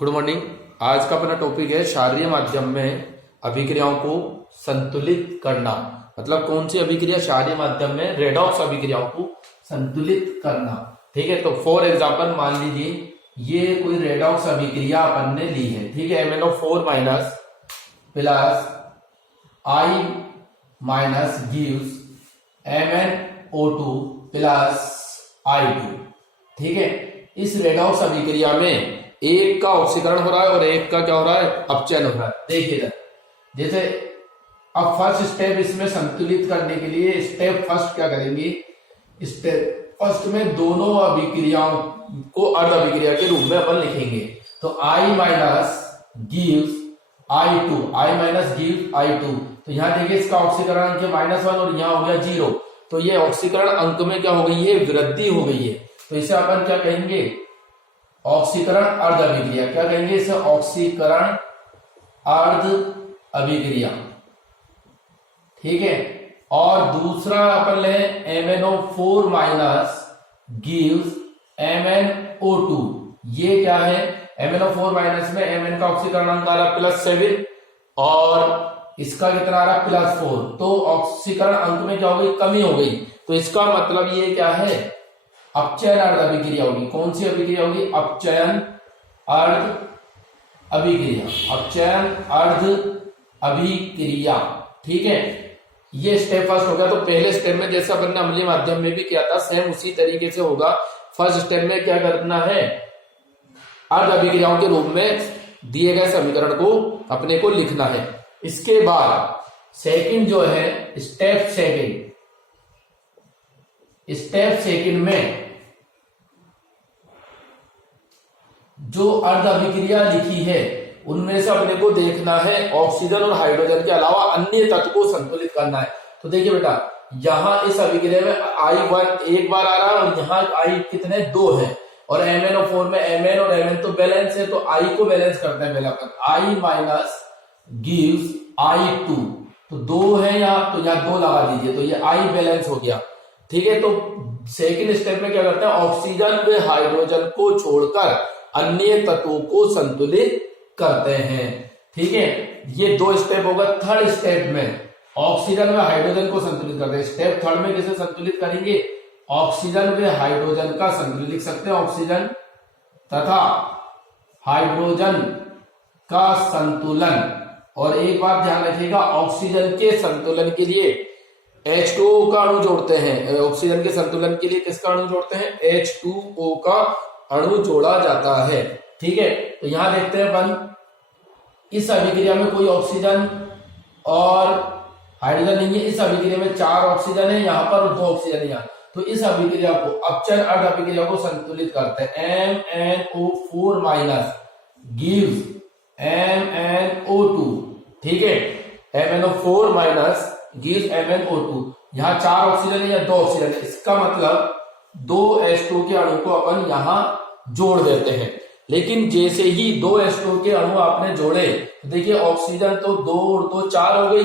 Good morning. आज का अपना टॉपिक है क्षारीय माध्यम में अभिक्रियाओं को संतुलित करना। मतलब कौन सी अभिक्रिया? क्षारीय माध्यम में रेडॉक्स अभिक्रियाओं को संतुलित करना। ठीक है, तो फॉर एग्जांपल मान लीजिए ये कोई रेडॉक्स अभिक्रिया अपन ने ली है। ठीक है, MnO4 minus plus I minus gives MnO2 plus I2। ठीक है, इस रेडॉक्स अभिक्रिया में एक का ऑक्सीकरण हो रहा है और एक का क्या हो रहा है? अपचयन हो रहा है। देखिए जैसे अब फर्स्ट स्टेप इसमें संतुलित करने के लिए स्टेप फर्स्ट क्या करेंगे? स्टेप फर्स्ट में दोनों अभिक्रियाओं को अर्ध अभिक्रिया के रूप में अपन लिखेंगे। तो I minus gives I2, I minus gives I2। तो यहाँ देखिए इसका ऑक्सीकरण अंक है -1 और यहाँ हो गया 0। तो ये ऑक्सीकरण अंक में क्या हो गई है? वृद्धि हो गई है। तो इसे अपन क्या कहेंगे? ऑक्सीकरण अर्ध अभिक्रिया। क्या कहेंगे इसे? ऑक्सीकरण अर्ध अभिक्रिया। ठीक है, और दूसरा अपन ले MnO4 माइनस गिव्स MnO2। ये क्या है? MnO4 माइनस में Mn का ऑक्सीकरण अंक आ रहा +7 और इसका कितना आ रहा? +4। तो ऑक्सीकरण अंक में क्या हो गई? कमी हो गई। तो इसका मतलब ये क्या है? अपचयन अर्ध अभिक्रिया होगी। कौन सी अभिक्रिया होगी? अपचयन अर्ध अभिक्रिया। अपचयन अर्ध अभिक्रिया। ठीक है, ये स्टेप फर्स्ट हो गया। तो पहले स्टेप में जैसे अपन ने अम्लीय माध्यम में भी किया था सेम उसी तरीके से होगा। फर्स्ट स्टेप में क्या करना है? अर्ध अभिक्रियाओं के रूप में दिए गए समीकरण को अपने को लिखना है। इसके बाद सेकंड जो है स्टेप सेकंड में जो अर्ध अभिक्रिया लिखी है उनमें से अपने को देखना है ऑक्सीजन और हाइड्रोजन के अलावा अन्य तत्व को संतुलित करना है। तो देखिए बेटा, यहां इस अभिक्रिया में I1 एक बार आ रहा है और यहाँ I कितने? 2 है। और MnO4 में Mn और Mn तो बैलेंस है, तो I को बैलेंस करते हैं पहले अपन। I minus gives I2। तो 2 है यहाँ, तो यहाँ 2 लगा दीजिए, तो ये I बैलेंस हो गया। ठीक है, तो सेकंड स्टेप में क्या करते हैं? ऑक्सीजन व हाइड्रोजन को छोड़कर अन्य तत्वों को संतुलित करते हैं। ठीक है, ये 2 स्टेप होगा। थर्ड स्टेप में ऑक्सीजन व हाइड्रोजन को संतुलित करते हैं। स्टेप थर्ड में किसे संतुलित करेंगे? ऑक्सीजन व हाइड्रोजन का संतुलित लिख सकते हैं। ऑक्सीजन तथा हाइड्रोजन का संतुलन। और एक बात ध्यान रखिएगा, ऑक्सीजन के संतुलन के लिए H2O का अणु जोड़ते हैं। ऑक्सीजन के संतुलन के लिए किसका अणु जोड़ते हैं? H2O का अणु जोड़ा जाता है। ठीक है, तो यहां देखते हैं अपन इस अभिक्रिया में कोई ऑक्सीजन और हाइड्रोजन नहीं है। इस अभिक्रिया में 4 ऑक्सीजन है यहाँ पर और 2 ऑक्सीजन है यहाँ। तो इस अभिक्रिया को अपचयन अर्ध अभिक्रिया को संतुलित करते हैं। MnO4 minus gives MnO2। ठीक है, MnO4 माइनस गिव्स MnO2। यहाँ 4 ऑक्सीजन है या 2 ऑक्सीजन है। इसका मतलब 2 H2 के अणु को अपन यहां जोड़ देते हैं। लेकिन जैसे ही 2 H2 के अणु आपने जोड़े, तो देखिए ऑक्सीजन तो 2 और 2 4 हो गई,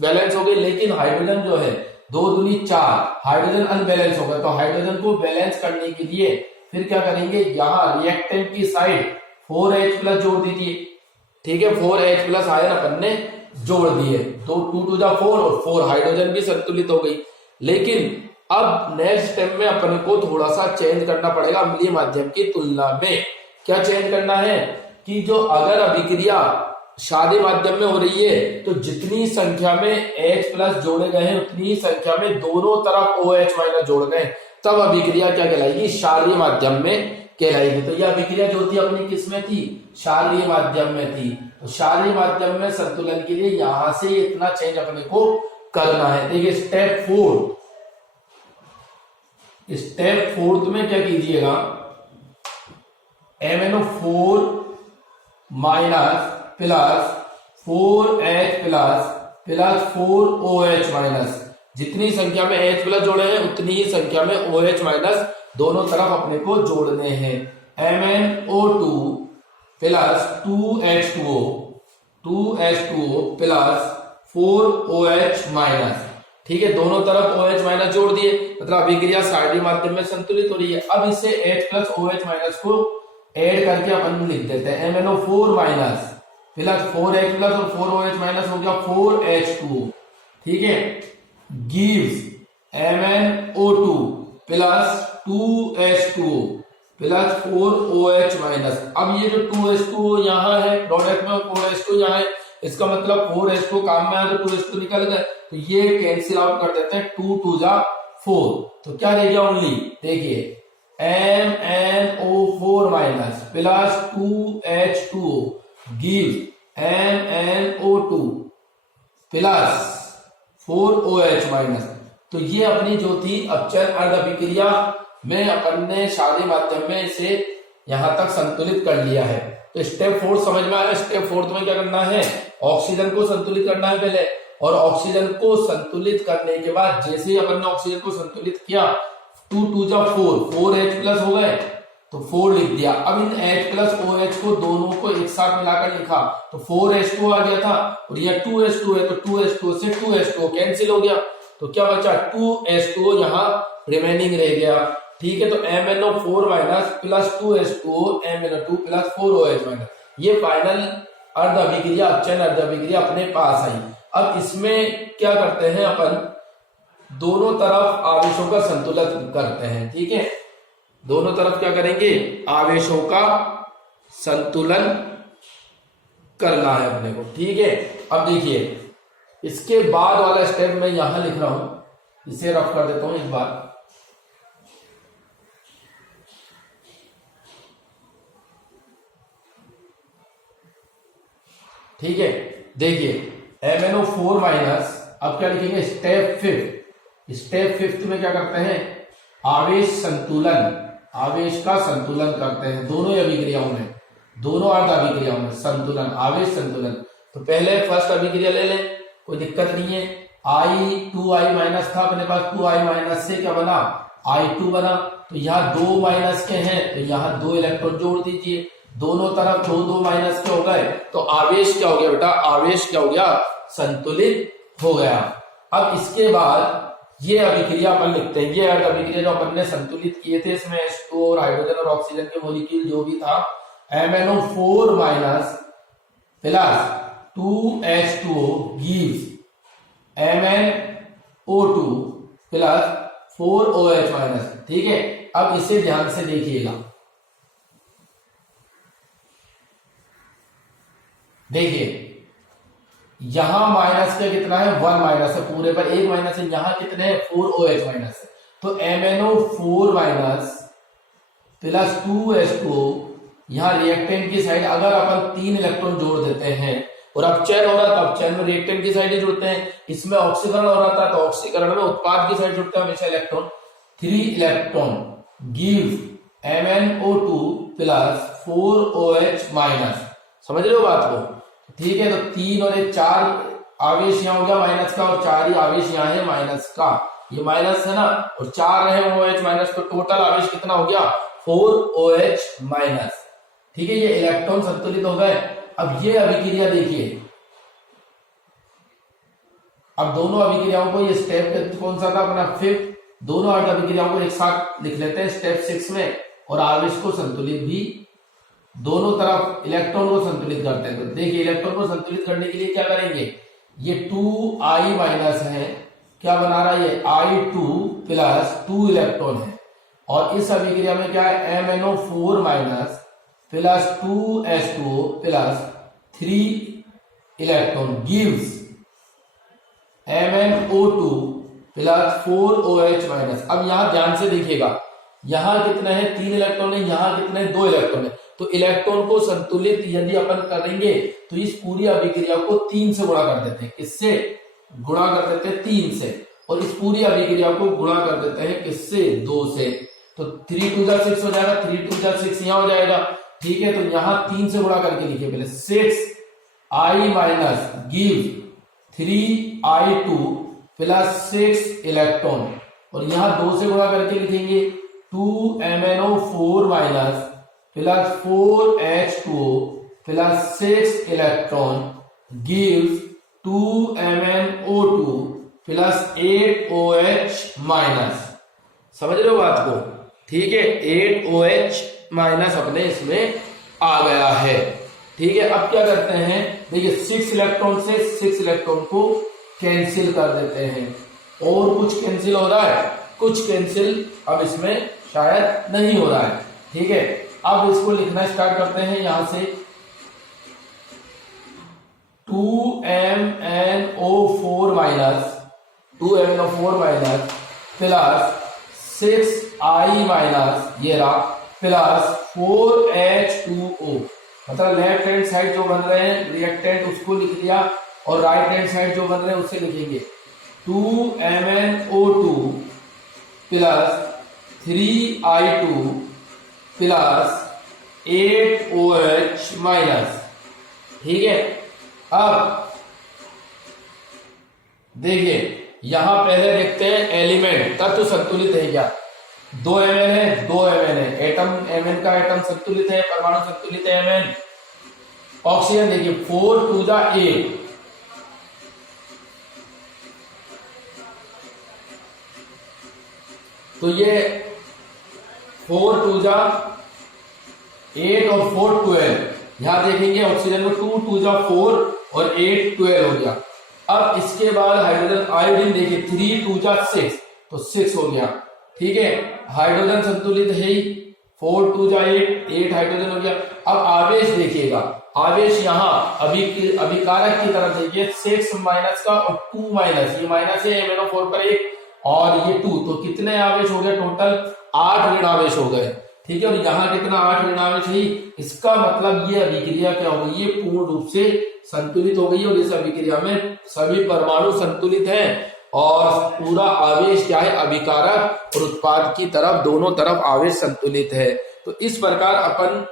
बैलेंस हो गई। लेकिन हाइड्रोजन जो है 2 दूनी 4, हाइड्रोजन अनबैलेंस हो गया। तो हाइड्रोजन को बैलेंस करने के लिए फिर क्या करेंगे? यहाँ रिएक्टेंट की साइड 4H+ जोड़ दीजिए। ठीक है, 4H+ आयन अपन ने जोड़ दिए, तो 2 to the 4 और 4 हाइड्रोजन भी संतुलित हो गई। लेकिन अब नेक्स्ट स्टेप में अपन को थोड़ा सा चेंज करना पड़ेगा अम्लीय माध्यम की तुलना में। क्या चेंज करना है? कि जो अगर अभिक्रिया क्षारीय माध्यम में हो रही है तो जितनी संख्या में H+ जोड़े गए हैं उतनी ही संख्या में दोनों तरफ OH- जोड़ गए, तब अभिक्रिया क्या कहलाएगी? क्षारीय माध्यम में कहलाएगी। तो यह अभिक्रिया जो थी अपनी किस में थी? क्षारीय माध्यम में थी। तो क्षारीय माध्यम में संतुलन के लिए यहां से इतना चेंज अपने को करना है। देखिए स्टेप फोर्थ में क्या कीजिएगा? MnO4 minus plus 4H plus 4OH-। जितनी संख्या में H+ जोड़े हैं उतनी ही संख्या में OH- दोनों तरफ अपने को जोड़ने हैं। MnO2 plus 2H2O plus 4OH-। ठीक है, दोनों तरफ OH- जोड़ दिए, मतलब अभिक्रिया क्षारीय माध्यम में संतुलित हो रही है। अब इससे H+ OH- को ऐड करके अपन लिख देते हैं MnO4 minus plus 4H plus और 4OH माइनस हो गया 4H2O, ठीक है, gives MnO2 plus 2H2O plus 4OH minus. अब ये जो 2H2O यहाँ है प्रोडक्ट में, 4H2 यहाँ है, इसका मतलब 4H2 काम में आया तो 2H2 निकल गए, तो ये कैंसिल आउट कर देते हैं, 2 2 जा 4, तो क्या रह गया ओनली, देखिए MnO4 minus plus 2H2O gives MnO2 plus 4OH minus. तो ये अपनी जो थी अपचयन अर्ध अभिक्रिया में अपन ने क्षारीय माध्यम में इसे यहां तक संतुलित कर लिया है। तो स्टेप 4 समझ में आया। स्टेप 4 में क्या करना है, ऑक्सीजन को संतुलित करना है पहले, और ऑक्सीजन को संतुलित करने के बाद जैसे ही अपन ने ऑक्सीजन को संतुलित किया 2 2 जा 4, 4H प्लस हो गए तो 4 लिख दिया। अब इन H प्लस OH को दोनों को एक साथ मिलाकर लिखा तो 4H2 आ गया था, और यह 2H2 है तो 2H2 से 2H2 कैंसिल हो गया, तो क्या बचा 2H2O यहाँ रिमेनिंग रह गया, ठीक है। तो MnO4 minus plus 2H2O MnO2 plus 4OH minus, ये फाइनल अर्ध अभिक्रिया अपचयन अर्ध अभिक्रिया अपने पास आई। अब इसमें क्या करते हैं अपन, दोनों तरफ आवेशों का संतुलन करते हैं, ठीक है, दोनों तरफ क्या करेंगे, आवेशों का संतुलन करना है अपने को, ठीक है। अब देखिए इसके बाद वाला स्टेप मैं यहां लिख रहा हूं, इसे रफ कर देता हूं एक बार, ठीक है। देखिए MnO4 माइनस, अब क्या लिखेंगे, स्टेप 5। स्टेप 5 में क्या करते हैं, आवेश संतुलन, आवेश का संतुलन करते हैं दोनों अभिक्रियाओं में, दोनों अर्ध अभिक्रियाओं में संतुलन, आवेश संतुलन। तो पहले फर्स्ट अभिक्रिया ले लें, कोई दिक्कत नहीं है। I2I माइनस था अपने पास, 2I माइनस से क्या बना, I2 बना, तो यहाँ 2 माइनस के हैं तो यहाँ 2 इलेक्ट्रॉन जोड़ दीजिए, दोनों तरफ 2 2 माइनस के हो गए, तो आवेश क्या हो गया बेटा, आवेश क्या हो गया, संतुलित हो गया। अब इसके बाद ये अभिक्रिया अपन लिखते हैं, ये अर्ध अभिक्रिया जो अपन ने संतुलित किए थे, इसमें H2 और हाइड्रोजन और ऑक्सीजन के मॉलिक्यूल जो भी था, MnO4 minus plus 2H2O gives MnO2 plus 4OH minus, ठीक है। अब इसे ध्यान से देखिएगा, देखिए यहां माइनस का कितना है, 1 माइनस है, पूरे पर 1 माइनस है, यहां कितने हैं 4OH माइनस है, तो MnO4 माइनस प्लस 2H2O, यहां रिएक्टेंट की साइड अगर अपन 3 इलेक्ट्रॉन जोड़ देते हैं, और अपचयन हो रहा था, अपचयन में रिएक्टेंट की साइड ही जुड़ते हैं, इसमें ऑक्सीकरण हो रहा था तो ऑक्सीकरण में उत्पाद की साइड जुड़ते हैं हमेशा electron, 3 electron give MnO2 plus 4OH minus, समझ रहे हो बात को, ठीक है। तो 3 और 1 4 आवेश यहाँ हो गया माइनस का, और 4 ही आवेश यहाँ है माइनस का, ये माइनस है ना, और 4 रहे OH माइनस, तो टोटल आवेश कितना हो गया 4OH माइनस, ठीक है। ये इलेक्ट्रॉन संतुलित हो गए। अब ये अभिक्रिया देखिए, अब दोनों अभिक्रियाओं को, ये स्टेप कौन सा था अपना 5, दोनों अर्ध अभिक्रियाओं को एक साथ लिख लेते हैं स्टेप 6 में, और आवेश को संतुलित भी, दोनों तरफ इलेक्ट्रॉन को संतुलित करते हैं। तो देखिए इलेक्ट्रॉन को संतुलित करने के लिए क्या करेंगे, ये 2I माइनस है, क्या बना रहा है ये I2 प्लस 2 इलेक्ट्रॉन है, और इस अभिक्रिया में क्या है MnO4 minus plus 2H2O plus 3 electron gives MnO2 plus 4OH minus. अब यहां ध्यान से देखिएगा, यहां कितने हैं 3 इलेक्ट्रॉन है, यहां कितने 2 इलेक्ट्रॉन है, तो इलेक्ट्रॉन को संतुलित यदि अपन करेंगे तो इस पूरी अभिक्रिया को 3 से गुणा कर देते हैं, किससे गुणा कर देते हैं 3 से, और इस पूरी अभिक्रिया को गुणा कर देते हैं किससे 2 से, तो 3 2 जा 6 हो जाएगा, 3 2 जा 6 यहां हो जाएगा, ठीक है। तो यहां 3 से गुणा करके लिखिए पहले, 6I minus give 3I2 plus 6 electron, और यहां 2 से गुणा करके लिखेंगे 2MnO4 minus plus 4H2O plus 6 electron gives 2MnO2 plus 8OH minus, समझ रहे हो बात को, ठीक है, 8OH माइनस अपने इसमें आ गया है। ठीक है, अब क्या करते हैं, देखिए 6 इलेक्ट्रॉन से 6 इलेक्ट्रॉन को कैंसिल कर देते हैं। और कुछ कैंसिल हो रहा है, कुछ कैंसिल अब इसमें शायद नहीं हो रहा है। ठीक है, अब इसको लिखना स्टार्ट करते हैं यहां से 2MnO4 minus 2MnO4 minus plus 6I minus ये रहा प्लस 4H2O। मतलब लेफ्ट हैंड साइड जो बन रहे हैं रिएक्टेंट उसको लिख लिया और राइट हैंड साइड जो बन रहे हैं उससे लिखेंगे 2MnO2 plus 3I2 plus 8OH minus. ठीक है, अब देखिए यहां पहले देखते हैं एलिमेंट तत्व संतुलित है क्या। 2 Mn है, 2 Mn है, एटम Mn का एटम संतुलित है, परमाणु संतुलित है Mn। ऑक्सीजन देखिए 4 2 जा 8, तो ये 4 2 जा 8 और 4 12। यहां देखेंगे ऑक्सीजन में 2 2 जा 4 और 8 12 हो गया। अब इसके बाद हाइड्रोजन आयोडीन देखिए 3 2 जा 6, तो 6 हो गया। ठीक है, हाइड्रोजन संतुलित है ही, 4 2 जा 8 हाइड्रोजन हो गया। अब आवेश देखिएगा, आवेश यहाँ अभिकारक की तरफ देखिए 6 माइनस का और 2 माइनस, ये माइनस है MnO4 पर 1 और ये 2, तो कितने आवेश हो गए टोटल 8 ऋण आवेश हो गए। ठीक है, और यहाँ कितना 8 ऋण आवेश है, इसका मतलब ये अभिक्रिया क्या हो गई, ये पूर्ण रूप से संतुलित हो गई और इस अभिक्रिया में सभी परमाणु संतुलित हैं और पूरा आवेश क्या है अभिकारक और उत्पाद की तरफ दोनों तरफ आवेश संतुलित है। तो इस प्रकार अपन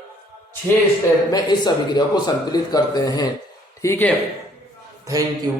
6 स्टेप में इस अभिक्रिया को संतुलित करते हैं। ठीक है, थैंक यू।